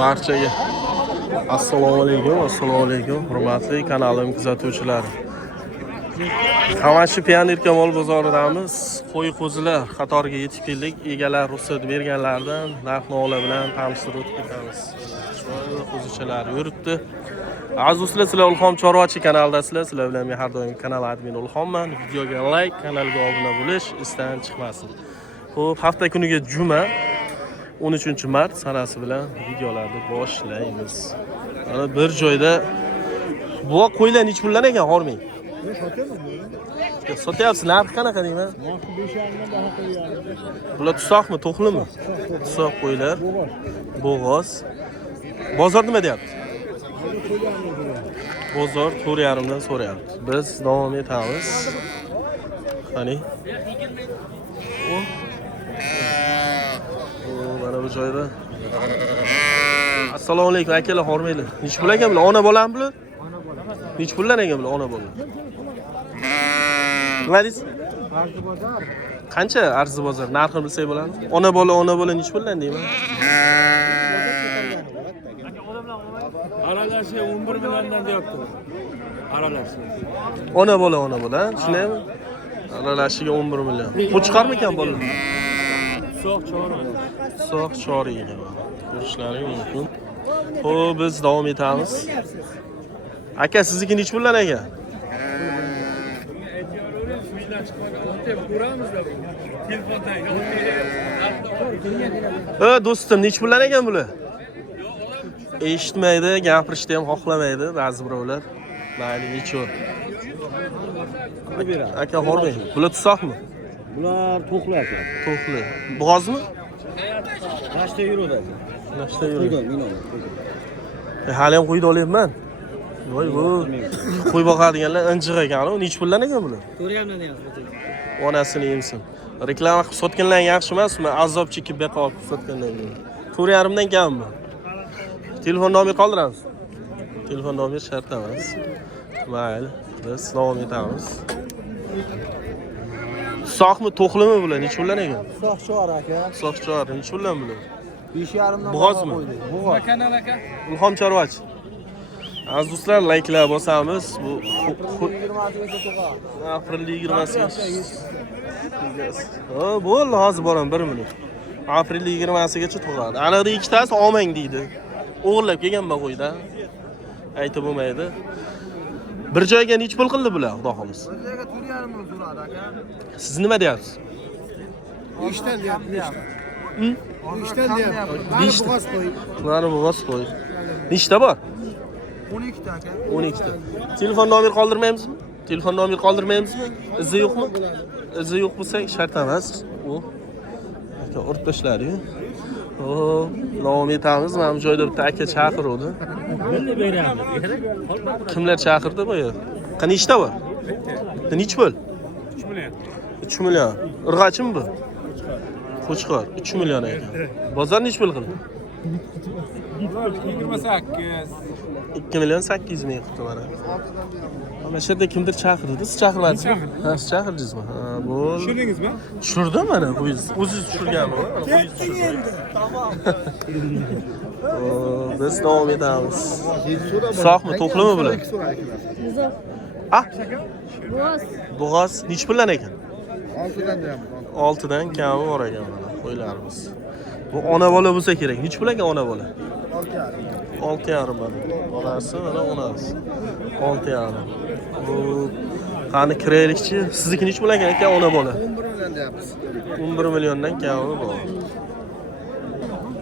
Barchaga assalomu alaykum, hurmatli kanalim kuzatuvchilari. Qamashi Pionirka mol bozoridamiz. Qo'y qo'zilar qatoriga yetib keldik. Egalar ruxsat berganlardan narx-navo bilan tanishtirib o'tib ketamiz. Sho'rva qo'zichalar yuribdi. Azizlar, sizlar Ulxom Chorvachi kanaldasizlar. Sizlar bilan men har doim kanal admin Ulxomman. Videoga like, kanalga obuna bo'lish isdan chiqmasin. Xo'p, hafta kuniga juma 13-mart sanasi bilan videolarni boshlaymiz. Mana bir joyda bu qo'ylar nech puldan ekan, hormang. Sotyapsiz, narxi qanaqa deyman? Narxi 5,5 baho qo'yadi. Bular tusoqmi, to'qlimi? Tusoq qo'ylar. Bo'g'oz. Bozor nima deyapti? Bozor 4,5 dan so'rayapti. Biz davom etamiz. Qani? Mana bu joyda. Assalomu alaykum akalar, hormaylar. Nech pul ekan bular? Ona bolami bular? Ona bola. Nech puldan ekan bular, ona bola? Nima deysiz? Arzi bozor. Qancha arzi bozor? Narxini bilsak bo'ladi. Ona bola nech puldan deyman? Aralashi 11 milliondan deyapti. Aralashi. Ona bola, tushunaymi? Aralashiga 11 million. Bu chiqarmikan bolalar? So'q chori ekan. Ko'rishlaring mumkin. Xo'p, biz davom etamiz. Aka, sizniki nech puldan ekan? Do'stim, nech puldan ekan bular? Eshitmaydi, gapirishni ham xohlamaydi ba'zi birovlar. Mayli, nechur. Aka, hormang. Bular tusoqmi? Bular to'qli aka. To'qli. Bo'g'ozmi? Nashta yuradi. Nashta yuradi. Hali ham qo'yib olyapman. Voy, bu qo'y boqadiganlar injiq ekan. Nech puldan ekan bular? 4,5 deyapti. Onasini yemsin. Reklama qilib sotganlar yaxshi emasmi? Azob chekib beqa olib sotganlar. 4,5 dan kammi? Telefon nomer qoldiramiz. Telefon nomer shart emas. Mayli, biz davom etamiz. Soqmi, to'qlimi bular? Nech puldan ekan? Soq chor aka. Soq chor, nech puldan bular? 5,5 dan Bo'g'ozmi? Bo'g'oz. Kanal aka. Ulxom Chorvachi. Aziz do'stlar, layklar bosamiz. Bu 20gacha to'g'a. Aprel 20-siga. Bo'ldi, hozir boraman 1 minut. Aprel 20-sigacha tug'adi. Aniqda ikkitasi olmang deydi. O'g'irlab kelganman qo'yda. Aytib bo'lmaydi. Bir joyga nech pul qildi bular, xudo xolos? Bir joyga 4,5 million so'radi aka. Siz nima deyapsiz? 5 dan deyapti. Hm? 5 dan deyapti. Besh dan. Bo'g'oz qo'y. Mana bo'g'oz qo'y. Nechta bor? 12 ta aka. 12 ta. Telefon nomer qoldirmaymizmi? Telefon nomer qoldirmaymizmi? Izi yo'qmi? Izi yo'q bo'lsa shart emas. U aka urib tashladi-yu. Davom etamiz. Mana bu joyda bitta aka chaqiruvdi. Kimlar chaqirdi bu yer? Qanechta bor? Nech pul? 3 million. 3 million. Irg'achimi bu? Qo'chqor 3 million ekan. Bozor nech pul qildi? 28. 2 million 800 ming qildi mana. Mana shu yerda kimdir chaqirdi. Siz chaqirmadingizmi? Ha, siz chaqirdingizmi? Ha, bo'l. Tushirdingizmi? Tushirdim mana, o'zingiz tushirganmi? O'zingiz tushirdim. Tamam. Biz davom etamiz. Soqmi, to'qlimi bular? Ah? Bo'g'oz nech puldan ekan? 6 dan deyapti. 6 dan kami bor ekan mana qo'ylarimiz. Bu ona bola bo'lsa kerak. Nech pul ekan ona bola? 6,5 mana. Bolasi mana onasi. 6,5. Bu qani kiraylikchi. Sizniki nech pul ekan aka ona bola? 11 million deyapmiz. 11 milliondan kami bor.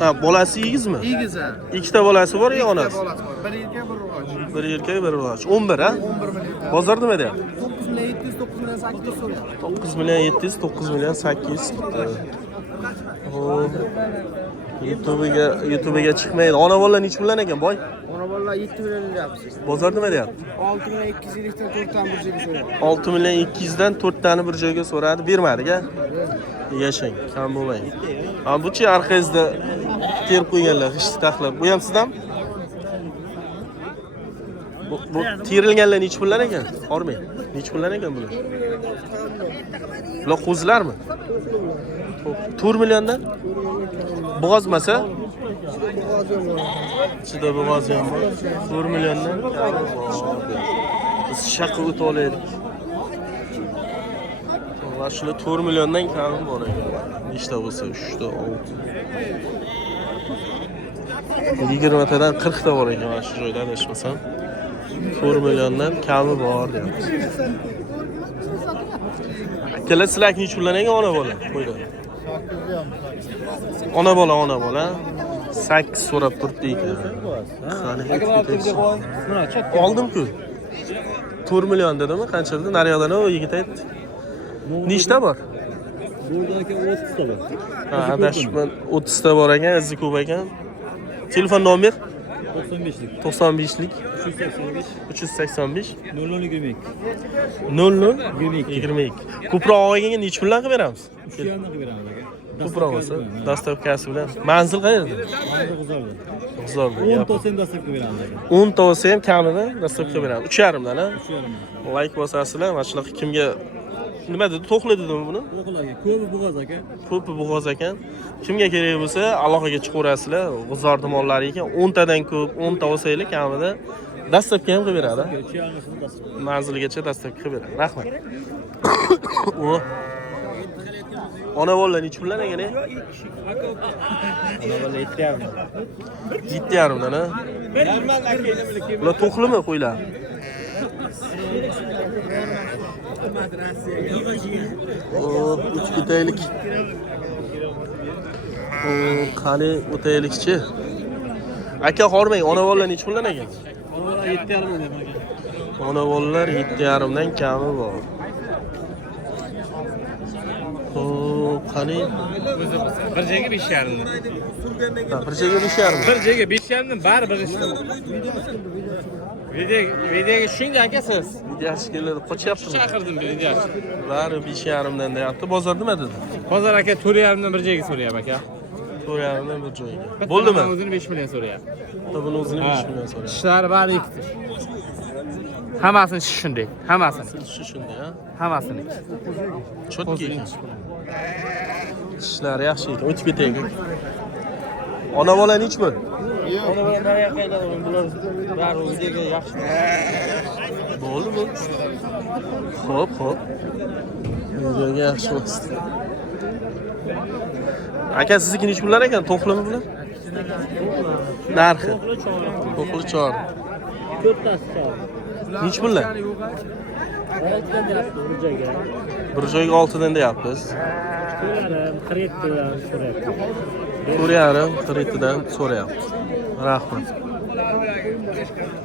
Ha, bolasi egizmi? Egiz ha. Ikkita bolasi bor ya onasi? Bolasi bor. Bir erkak, bir o'g'il. Bir erkak, bir o'g'il. 11 ha? 11 million. Bozor nima deyapti? 9 million 700, 9 million 800 so'rayapti. 9 million 700, 9 million 800. YouTube'ga chiqmaydi. Ona bola nech puldan ekan, boy? Ona bolalar 7 million deyapsiz. Bozor nima deyapti? 6 million 250 dan 4 dan bir joyga so'rayapti. 6 million 200 dan 4 tani bir joyga so'radi, bermadi-ga. Yashang, kam bo'lmang. Ha, bu-chi orqangizda terib qo'yganlar, g'isht taxlab. Bu ham sizdan? Bu terilganlar nech puldan ekan? Hormang. Nech puldan ekan bular? Bular qo'zilarmi? 4 milliondan? Bo'g'ozmasa ichida bo'g'oz ham bor. 4 milliondan kami bor. Biz shaqqa o'tib olaylik. Mana shular 4 milliondan kami bor ekan. Nechta bo'lsa 3 ta, 6. 20 tadan 40 ta bor ekan mana shu joyda adashmasam. 4 milliondan kami bor deyapmiz. Akkalar sizlarga nech pullarga ona bola qo'ydi? Ona bola. 8 so'rab turibdi ekan. Qani oldim-ku. 4 million dedimi? Qancha dedi? Naryoqdan o yigit aytdi. Nechta bor? Burada aka 30 ta bor. Ha, adashman 30 ta bor ekan, izi ko'p ekan. Telefon nomer 95lik. 95lik 385 385 0022. 0022. Ko'proq olganga nech puldan qilib beramiz? 3 yo'ldan qilib beramiz aka. Ko'proq bo'lsa, dastavkasi bilan. Manzil qayerda? G'uzorda. G'uzorda. 10 ta sen dastavka qilib beramiz aka. 10 ta bo'lsa ham kamida dastavka beramiz. 3,5 dan, ha? 3,5. Like bosasizlar, mana shunaqa kimga nima dedi? To'qli dedimi buni? O'qiladi. Ko'pi bo'g'oz aka. Ko'pi bo'g'oz ekan. Kimga kerak bo'lsa, aloqaga chiqaverasizlar. G'uzor tomonlari ekan, 10 tadan ko'p, 10 ta bo'lsanglar kamida dastavka ham qilib beradi. 3,5 dastavka. Manziligacha dastavka qilib beradi. Rahmat. O. Ona bola nech puldan ekan? Ana bola 7,5. 7,5 dan, ha? Bular to'qlimi qo'ylar? O, uch o'taylik. O, qani o'taylikchi. Aka hormang, ona bolalar nech puldan ekan? 7,5 deb aka. Ona bolalar 7,5 dan kami bor. O, qani Bir joyga 5,5 dan. Ha, bir joyga 5,5. Bir joyga 5,5 dan baribir ishlaydi. Videoga shunga aka siz. Yaxshi keladi, qochyaptimi? Chaqirdim videoga. Bari 5,5 dan deyapti. Bozor nima dedi? Hozir aka 4,5 dan bir joyga so'rayapti aka. 4,5 dan bir joyga. Bo'ldimi? O'zini 5 million so'rayapti. Buni o'zini 5 million so'rayapti. Ishlari bari ikkita. Hammasini shunday, hammasini. Shunday, ha? Hammasini. Chotki ekan. Ishlari yaxshi ekan. O'tib ketaylik. Ona bola nech pul? Ona bola nariga qaytadi, bular bari videoga yaxshi. Bo'ldi. Xo'p. Videoga yaxshi bo'ldi. Aka sizniki nech pullar ekan? To'qlimi bular? Narxi. To'qli chor. 4 tasi chor. Nech pullar? 6 dan deyapti bir joyga. Bir joyga 6 dan deyapmiz. 47 dan so'rayapti. 4,5 dan so'rayapti. Rahmat.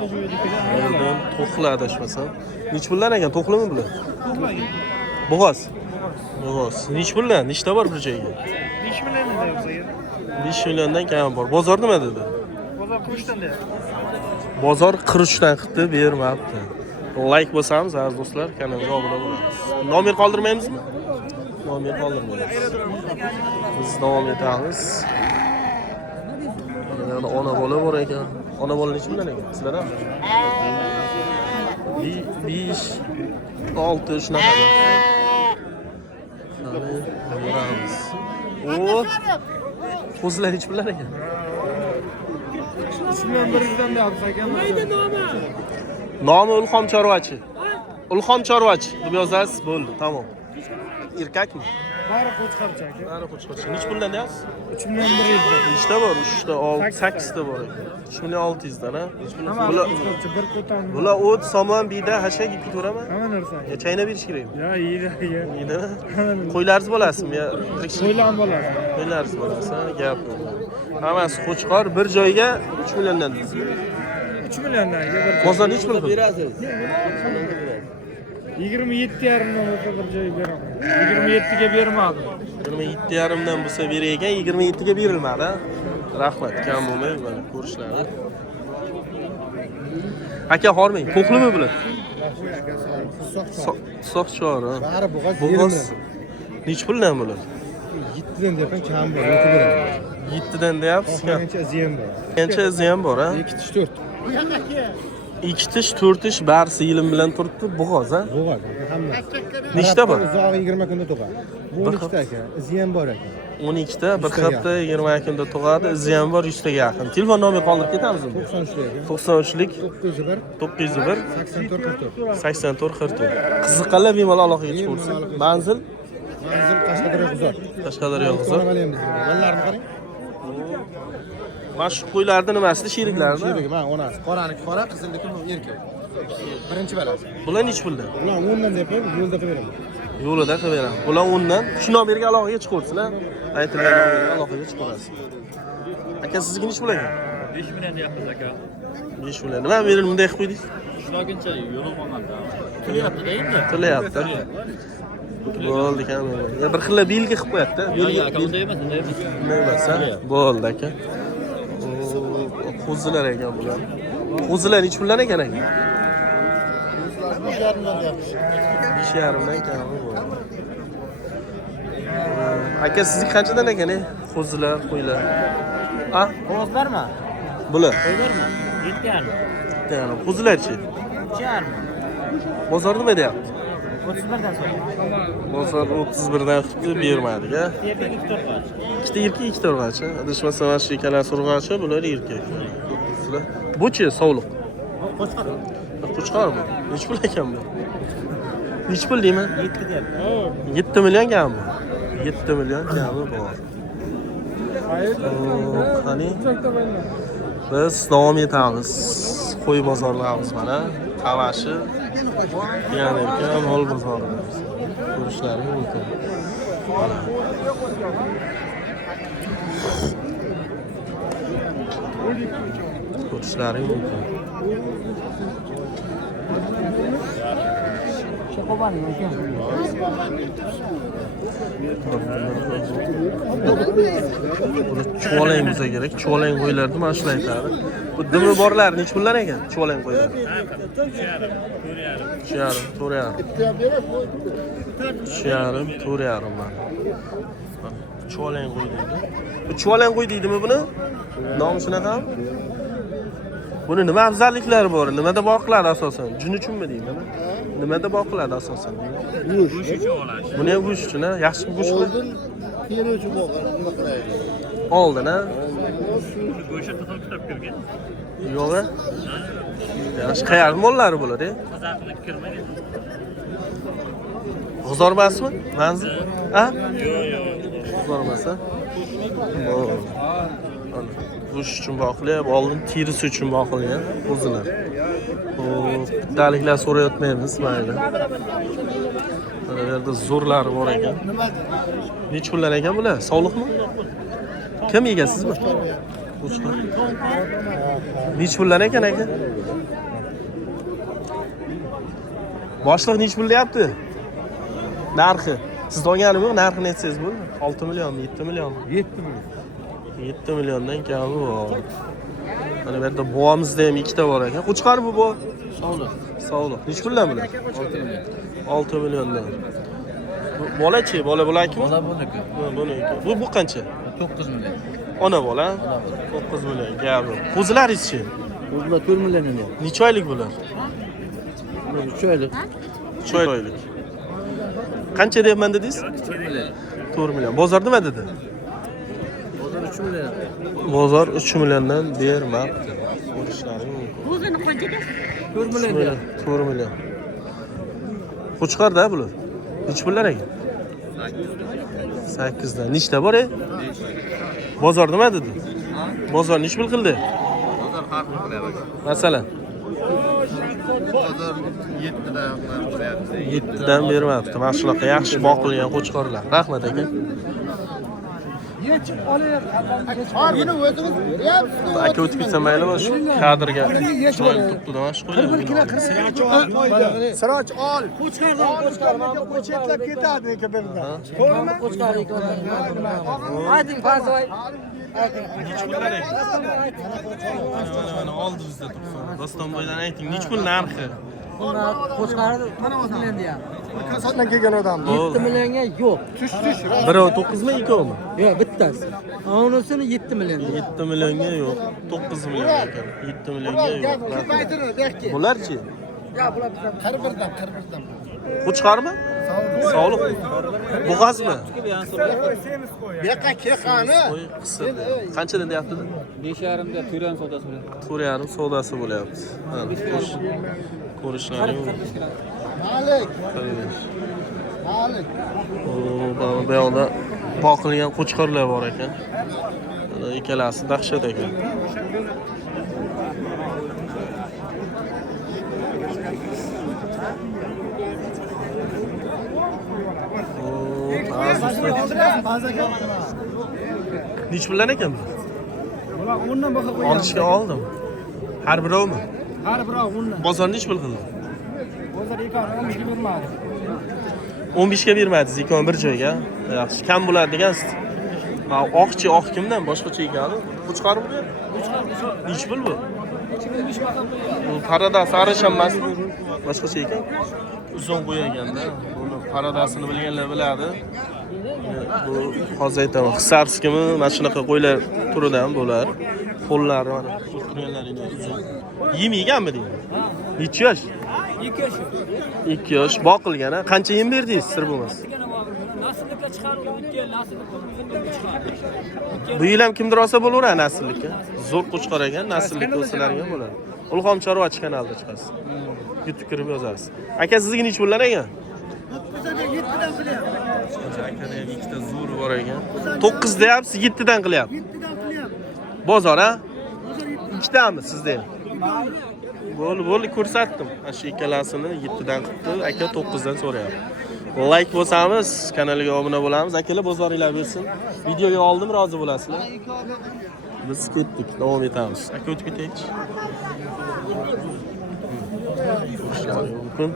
Bundan to'qli adashmasam. Nech pullar ekan? To'qlimi bular? Bo'g'oz. Nech pullar? Nechta bor bir joyga? 5 million deyapsiz. 5 milliondan kam bor. Bozor nima dedi? Bozor 43 dan deyapti. Bozor 43 dan qildi, bermabdi. Like bosamiz, aziz do'stlar, kanalga obuna bo'lamiz. Nomer qoldirmaymizmi? Nomer qoldirmaymiz. Biz davom etamiz. Yana ona bola bor ekan. Ona bola nech puldan ekan? Sizlar ham? 5 6 shunaqa. Qani, ko'ramiz. O, qo'zilar nech puldan ekan? 3 million 100 dan deyapsiz aka. Nomi Ulxom chorvachi. Ulxom chorvachi deb yozasiz, bo'ldi, tamom. Erkakmi? Bari qo'chqarcha aka. Bari qo'chqarcha. Nech puldan deyapsiz? 3 million 100 dan. Nechta bor? 3 ta, 8 ta bor ekan. 3 million 600 dan, ha? Bular bir ko'tan. Bular o't, somon, biyda, hashak yeb ketaveraman. Hamma narsa. Chaynab berish kerakmi? Ya, yeydi. Yeydimi? Qo'ylaringiz bo'lasizmi yo? Qo'ylar bo'ladi. Qo'ylaringiz bo'lasa, gap yo'q. Hammasi qo'chqor bir joyga 3 milliondan dedingizmi? 3 milliondan aka. Bozor nech pul berasiz? 27,5 dan bo'lsa bir joy beraman. 27 ga bermadim. 27,5 dan bo'lsa beray ekan, 27 ga berilmadi, ha? Rahmat, kam bo'lmay, mana ko'rishlari. Aka hormang, to'qlimi bular? Soq chori. Bari bo'g'oz. Nech puldan bular? 7 dan deyapman, kam bor, o'tib beraman. 7 dan deyapsiz. Qancha ziyon bor? Qancha ziyon bor, ha? 2 tish 4. 2 tish, 4 tish barisi yilim bilan turibdi, bo'g'oz, ha? Bo'g'az, hamma. Nechta bor? Uzog'i 20 kunda tug'adi. Bu ikkita aka, ziyon bor ekan. 12 ta, bir hafta 20 kunda tug'adi. Izi ham bor 100 taga yaqin. Telefon nomeri qoldirib ketamiz unda. 93lik 901 84 44. Qiziqqanlar bemalol aloqaga chiqsin. Manzil Qashqadaryo G'uzor. Qashqadaryo G'uzor. Vallarini qarang. Mana shu qo'ylarning nimasida sheriklarmi? Sherigi, mana onasi. Qoraniki qora, qizilniki erkak. Birinchi balasi. Bular nech pulda? Ular 10 dan deb yo'lda qilib beraman. Yo'lida qilib beraman. Bular 10 dan. Shu nomerga aloqaga chiqarsizlar. Aytilgan nomerga aloqaga chiqarasiz. Aka sizga nech pul ekan? 5 million deyapmiz aka. 5 million. Nima berildi bunday qilib qo'ydik? Shularguncha yo'l olmaganda. Tilyapti-da endi. Tilyapti. Bo'ldi ekan. Ya bir xilla belgi qilib qo'yapti. Yo'q, aka, unday emas, unday emas. Emas, bo'ldi aka. Qo'zilar ekan bular. Qo'zilar nech puldan ekan aka? 5,5 dan deyapti. 5,5 dan ekan bu. Aka sizga qanchadan ekan qo'zilar, qo'ylar? A? Qog'ozlarmi? Bular. Qo'ylarmi? 7,5. Yani qo'zilarchi? 3,5. Bozor nima deyapti? 31 dan so'ng. Bozor 31 dan qilib bermadi-ga. Ikkita erkak, ikkita urg'achi. Adashmasam mana shu ikkalasi urg'achi, bular erkak. Qo'zilar. Bu-chi sovliq. Qo'chqor. Qo'chqormi? Nech pul ekan bu? Nech pul deyman? 7 deyapti. 7 million gami? 7 million gami bor. Qani? Biz davom etamiz. Qo'y bozorlarimiz mana. Qavashi. Ya'ni ham mol bozorimiz. Ko'rishlaringiz mumkin. Mana. Ko'rishlaringiz mumkin. Buni chuvolang bo'lsa kerak. Chuvolang qo'ylarni mana shular aytadi. Bu dimi borlar nech pullar ekan? Chuvolang qo'ylar. 3,5, 4,5 mana. Chuvolang qo'y deydi. Bu chuvolang qo'y deydimi buni? Nomi shunaqa? Buni nima afzalliklari bor? Nimada boqiladi asosan? Jun uchunmi deydimi? Nimada boqiladi asosan? Go'sht uchun olasiz. Buni ham go'sht uchun, yaxshi go'sht qilib. Teri uchun boqadi, nima qilaydi? Oldin, ha? Go'sht to'g'ri kitob kirgan. Yo'q. Yaxshi qayerning mollari bular, Qozog'lik kirmaydi. G'uzor emasmi? Manzil? Ha? Yo'q. G'uzor emas, ha? Go'sht uchun boqilyapti, oldin terisi uchun boqilgan o'zilar. Bittaliklar so'rayotmaymiz, mayli. Mana bu yerda zo'rlari bor ekan. Nech pullar ekan bular? Sog'liqmi? Kim egasizmi? Qo'chqor. Nech pullar ekan aka? Boshliq nech pul deyapti? Narxi. Siz olganimi yo'q? Narxini aytsangiz bo'ldi. 6 millionmi, 7 millionmi? 7 million. 7 milliondan kami bor. Mana bu yerda bovamizda ham ikkita bor ekan. Qo'chqor bu bo? Sog'liq. Sog'liq. Nech puldan bular? 6 million. 6 milliondan. Bola-chi? Bola bo'larmi? Bola buniki. Bu qancha? 9 million. Ona bola? 9 million. Gapi. Qo'zilaringiz-chi? Bular 4 million endi. Necha oylik bular? 3 oylik. 3 oylik. Qancha deyapman dedingiz? 4 million. 4 million. Bozor nima dedi? Bozor 3 million. Bozor 3 milliondan bermabdi. Ko'rishlaring mumkin. O'zini qanchaga? 4 4 million. 4 million. Qo'chqorda bular. Nech pullar ekan? 8 dan. Nechta bor? Bozor nima dedi? Bozor nech pul qildi? Bozor har xil qilyapti. Masalan, Bozor 7 dan qilyapti. 7 dan bermabdi. Mana shunaqa yaxshi boqilgan qo'chqorlar. Rahmat aka. Buni o'zingiz beryapsiz. Aka o'tib ketsa maylimi shu kadrga chiroyli turibdi-da mana shu qo'ylar. Siroch ol. Qo'chqardan chetlab ketadi aka birdan. Ayting Farzoy. Nech pullar ekan? Mana oldingizda turibsan. Dostonboydan ayting, nech pul narxi? Qo'chqarni 9 million deyapti. Kasotdan kelgan odam. 7 millionga yo'q. Tush. Biri 9mi, ikkovmi? Yo'q, bittasi. Unisini 7 million deyapti. 7 millionga yo'q, 9 million ekan. 7 millionga yo'q. Bularchi? Yo'q, bular bizdan. Qir birdan. Qo'chqormi? Sog'liq. Bo'g'azmi? Beqa kekani. Qo'y qisir. Qanchadan deyapti? 5,5 da Turan savdosi bilan. 4,5 savdosi bo'lyapti. Ha, ko'rishlari yo'q. Malik. Malik. Bu yoqda boqilgan qo'chqorlar bor ekan. Ikkalasi dahshat ekan. Nech puldan ekan bu? Bular 10 dan baho qo'ygan. Olishga oldim. Har birovmi? Har birov 10 dan. Bozor nech pul qildi? Bozor 15 ga bermadi. 15 ga bermadingiz, ikon bir joyga. Yaxshi, kam bo'ladi degansiz. Ha, oq kimdan? Boshqacha ekan. Qo'chqormi bu? Nech pul bu? Bu parada sarisham emasmi? Boshqacha ekan. Uzun qo'yaganda, buni paradasini bilganlar biladi. Bu hozir aytaman, hisarskimi, mana shunaqa qo'ylar turidan bo'lar. Qo'llari mana turganlarini uzun. Yemiyganmi deydi? Necha yosh? 2 yosh. 2 yosh boqilgan. Qancha yem berdingiz, sir bo'lmas? Nasllikka chiqarib o'tgan, nasllikka chiqarib. Bu yil ham kimdir olsa bo'laveradi nasllikka. Zo'r qo'chqor ekan, nasllikka o'salarga bo'ladi. Ulg'om chorvachi kanalida chiqasiz. YouTube kirib yozasiz. Aka sizga nech pullar ekan? 7 dan qilyapti. Akada ham ikkita zo'r bor ekan. 9 deyapsiz, 7 dan qilyapti. 7 dan qilyapti. Bozor ha? Bozor 7. Ikkitami sizda ham? Bo'ldi, ko'rsatdim. Mana shu ikkalasini 7 dan qilibdi, aka 9 dan so'rayapti. Like bo'lsamiz, kanalga obuna bo'lamiz. Akalar bozoringlar bersin. Videoga oldim, rozi bo'lasizlar. Biz ketdik, davom etamiz. Aka o'tib ketaylik. Mumkin.